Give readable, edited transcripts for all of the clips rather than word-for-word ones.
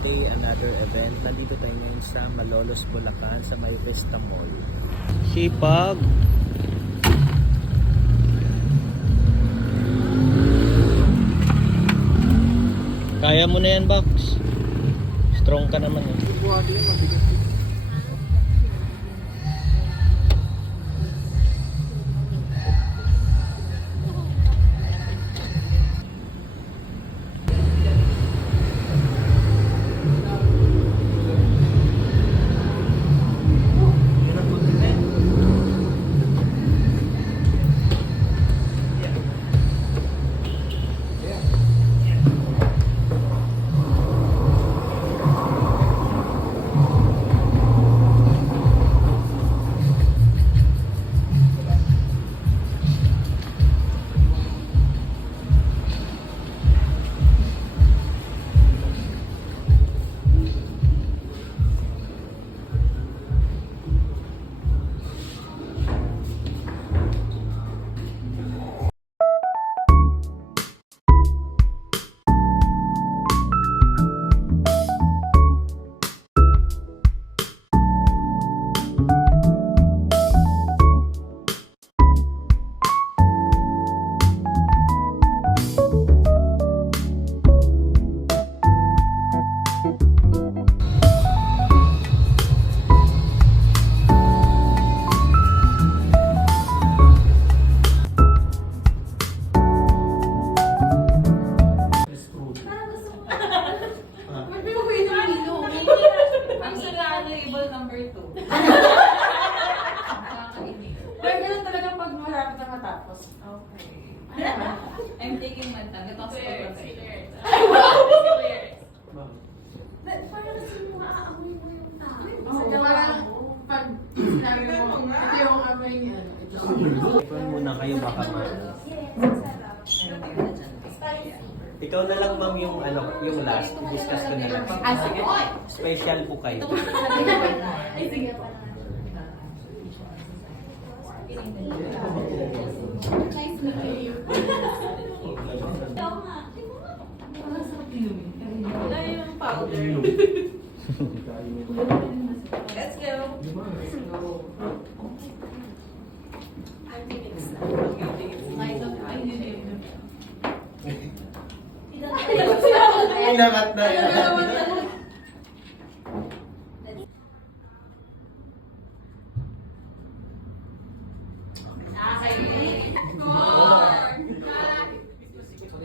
day, another event. Nandito tayo ngayon sa Malolos, Bulacan, sa May Vista Mall. Sipag! Kaya mo na yan, Box. Strong ka naman eh. Buhati yun, mabigat. I'm taking my time. Ito ako sa Ay, wow! Parang kasi mo aamoy mo yung tao. Parang pag sinabi mo, ito yung amoy niya. Ikaw muna kayo baka Ikaw na lang ma'am yung yung last. Discuss ko na lang. Sige. Special po kayo. Ay, sige pa. Nice to meet you. Wala yung powder. Let's go. I'm taking this. Inakat na yan.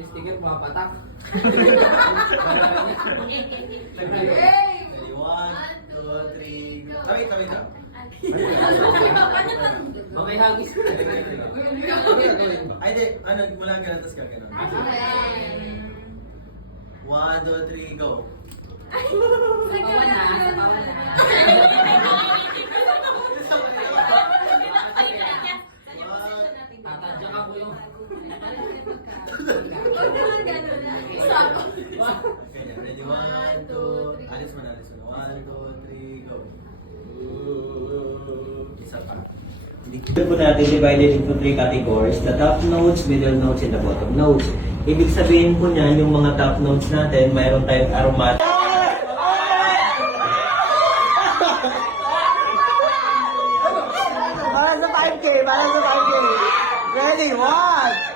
Sticker, pumapatak. Hey! 1, 2, 3, go. Tawid lang. Mamay hagis. Ay, di. Mula ang ganun, tapos gagano'n. 1, 2, 3, go. Pawan na. Pawan na. Tatadya ka po yung... Huwag naman gano'n na. Sako. Ganyan. Ready? 1, 2, alis mo na. 1, 2, 3, go. Isa pa. Dito po natin divided into 3 categories. The top notes, middle notes, and the bottom notes. Ibig sabihin po niyan, yung mga top notes natin, mayroon tayong aromatic. Para sa 5K! Ready? 1!